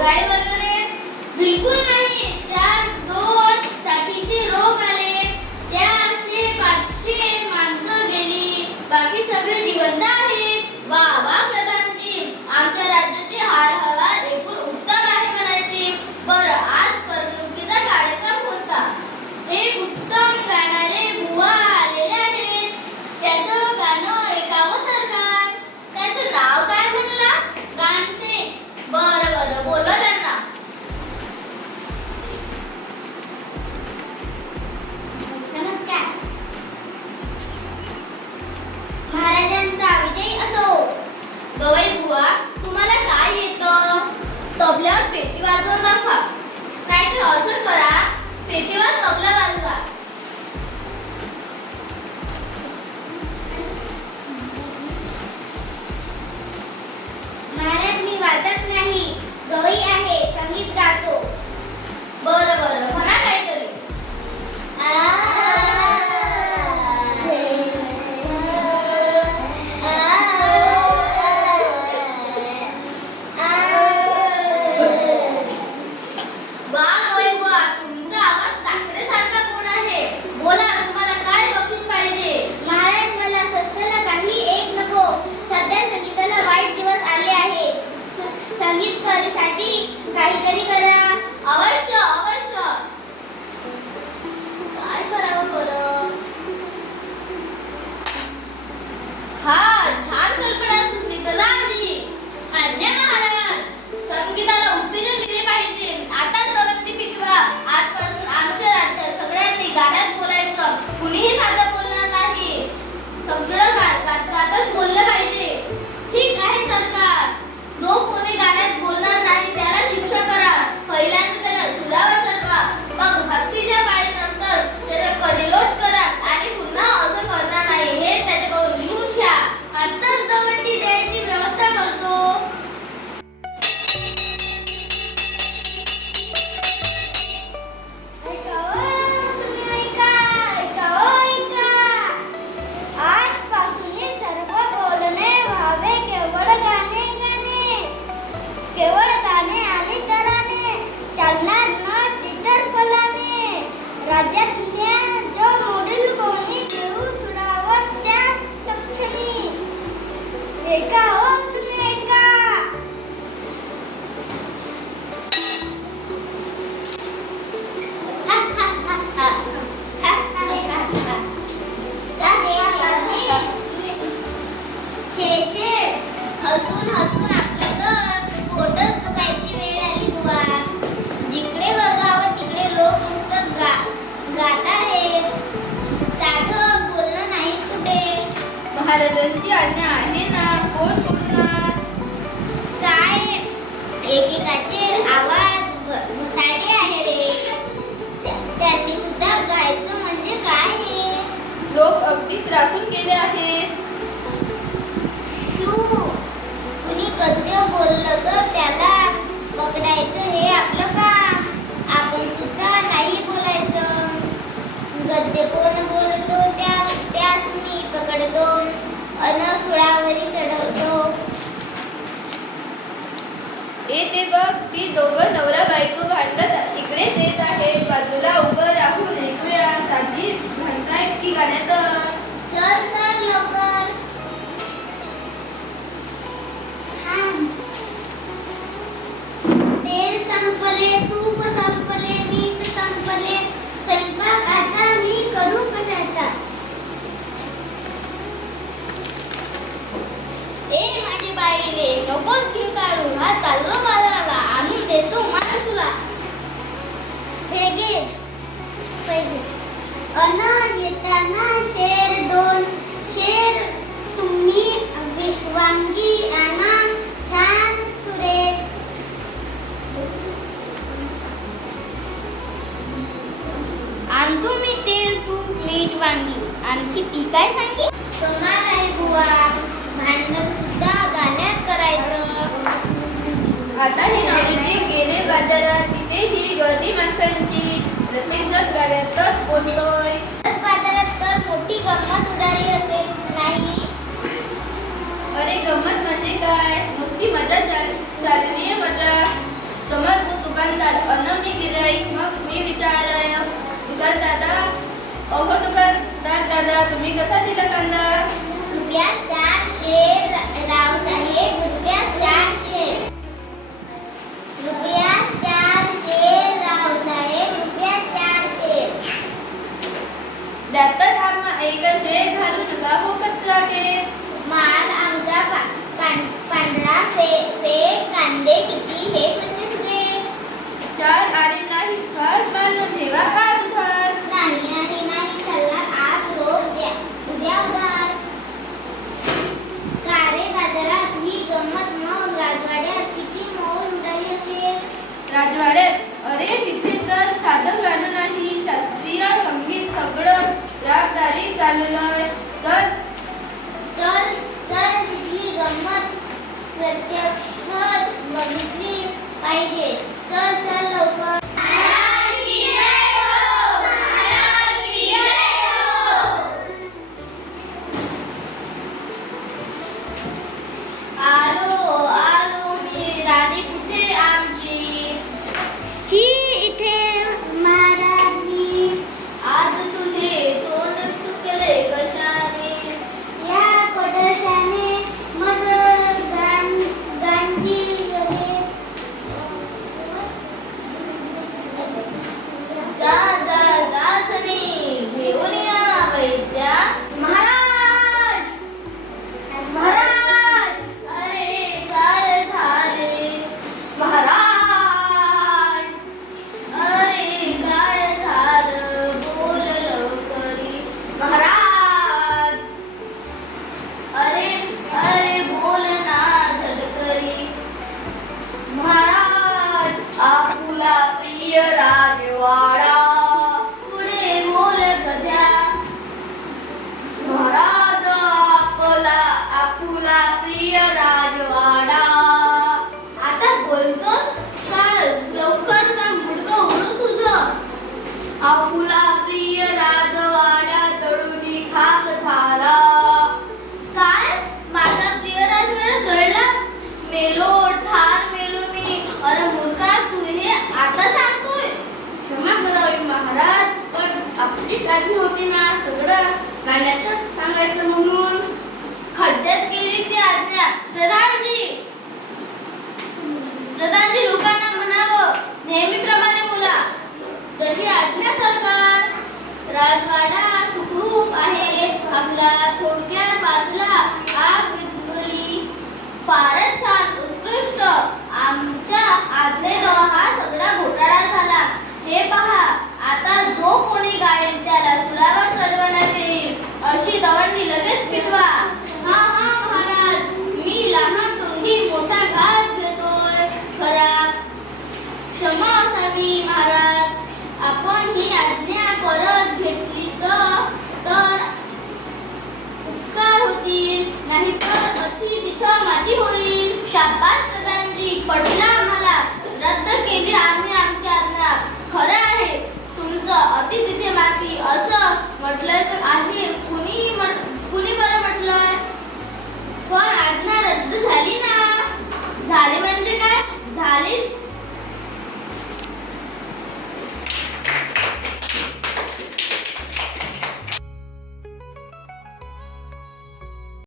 रोगराई वगैरे बिलकुल नाही. 4-2 साथीचे रोग आले, 400-500 माणसं गेली, बाकी सगळे जिवंत आहेत. वा वा प्रधानजी, आमच्या राज्याची हाल हवा एकूण उत्तम आहे म्हणायची. बरं, आज करमणुकीचा कार्यक्रम कोणता? एक उत्तम गाणारे बुवा आलेले आहेत. त्याचं गाणं ऐकावं सरकार. त्याचं नाव काय म्हणला? गानसे. बरं बरं, बोलवा त्यांना. नमस्कार. महाराजांचा विजय असो. गवई बुवा, तुम्हाला काय येतं? तबल्यावर पेटी वाजवून दाखवा. नाहीतर असं करा, पेटीवर तबला वाजवा. महाराज, मी वाजत नाही, गवई आहे, संगीत गातो. बरं बरं, म्हणा काहीतरी. वा गवई बुवा, तुमचा आवाज साखरेसारखा गोड आहे. बोला, तुम्हाला काय बक्षीस पाहिजे? महाराज, मला स्वस्ताला काही एक नको. सध्या संगीताला वाईट दिवस आले आहे. संगीतकारासाठी काहीतरी करा. अवश्य अवश्य. काय करावं बरं? हा, छान कल्पना सुचली प्रधानजी. आज्ञा महाराज. संगीताला उत्तेजन दिले पाहिजे. आता गवंडी पिटवा. आजपासून आमच्या राज्यात सगळ्यांनी गाण्यात बोलायचं. कुणीही साधं बोलणार नाही. सगळं गाण्यात बोललं पाहिजे. ठीक आहे सरकार. जो कोणी गाण्यात बोलणार नाही त्याला शिक्षा करा. पहिल्यांदा त्याला सुरावर चढवा, मग भक्तीच्या पायीनंतर त्याचा कडेलोट करा आणि पुन्हा असं करणार नाही हे त्याच्याकडून लिहून घ्या. आत्ताच दवंडी द्यायची व्यवस्था करतो. आजपासून सर्व बोलणे व्हावे केवळ गाणे गाणे, केवळ गाणे आणि तराने, चालणार न चित्रफलाने. राज्यातल्या जो मोडील कोणी देऊ सुडावर त्यास तक्षणी. ऐका हो तुम्ही ऐका. हसून हसून आपलं तर पोटच दुखायची वेळ आली बुवा. जिकडे बघावं तिकडे लोक नुसतं गात आहेत. साधं बोलणं नाहीच कुठे. महाराजांची आज्ञा आहे ना, कोण बोलणार? काय एकेकाचे आवाज घुसाटे आहे रे. त्यांनी सुद्धा गायचं म्हणजे काय हे? लोक अगदी त्रासून गेले आहेत. कुणी गद्य बोललं तर त्याला पकडायचं हे आपलं काम. आपण सुद्धा नाही बोलायचं. गद्य कोण बोलतो त्यास मी पकडतो अन सुळावरी चढवतो. ते बघ, ती दोघं नवरा बायको भांडत इकडेच येत आहे. बाजूला उभं राहून ऐकूया. साधी म्हणतायत की गाण्यातच. चल चल लवकर. तेल संपले, तूप संपले, मीठ संपले, स्वयंपाक आता मी करू कशाचा? माझी बाईले नकोच घेऊन काढू. हा चाललो बाजाराला, आणून देतो मान तुला. हे घे पैसे. अन येताना शेर 2 शेर तुम्ही वांगी आणा छान सुरेख. आणतो मी तेल, तूप, मीठ, वांगी. आणखी ती काय सांगी? कमाल आहे बुवा. भांडण सुद्धा गाण्यात करायचं. आता हे नवरीचे गेले बाजारात, तिथे ही गर्दी माणसांची. प्रत्येक जण गाण्यातच बोलतोय. बाजारात तर मोठी गंमत उडाली असेल नाही? अरे गंमत म्हणजे काय? नुसती मजा चालली आहे. मजा दुकानदार दादा, अहो दुकानदार दादा, तुम्ही कसा दिला कांदा? रुपया 400 रावसाहेब, रुपया 400. रुपया 400 रावसाहेब, रुपया 400. त्यातच आम्हा एकशे घालू नका हो कचरा के. माल आमचा पांढरा फेक कांदे किती हे स्वच्छ कुठे? 4 आणे नाही फार मानून ठेवा आज उधार. नाही चालणार आज रोज द्या उद्या उधार. कारे बाजारात ही गंमत मग राजवाड्यात किती मौज उडाली असेल. राजवाड्यात अरे तिथे तर साधं गाणं नाही, शास्त्रीय संगीत सगळं रागदारी चाललंय. चल तिथली गंमत प्रत्यक्ष बघितली पाहिजे. चल लवकर. आलो मी, राणी कुठे आमची? ही इथे महाराज मी. आज तुझे तोंड सुकले कशाने? या कोडशाने मग गांधी योगे. जा सनी घेऊन या वैद्या. महाराज अरे काय झाले? महाराज अरे काय झालं? बोल लवकरी. महाराज अरे बोल ना झटकरी. महाराज आपुला प्रिय राजवाडा पुढे बोल कध्या. महाराज आपुला प्रिय राजवाडा. आता बोलतोस का? लवकर का मुडकं उडू तुझं. आपुला प्रिय राजवाडा जळूनी खाक झाला. काय माझा प्रिय राजवाडा जळला? मेलो ठार मेलो मी. अरे मूर्खा, तू हे आता सांगतोय? क्षमा करावी महाराज, पण आपली काढणी होती ना सगळं गाण्यातच सांगायचं म्हणून. खड्ड्यात केली ती आज्ञा. प्रधानजी लोकांना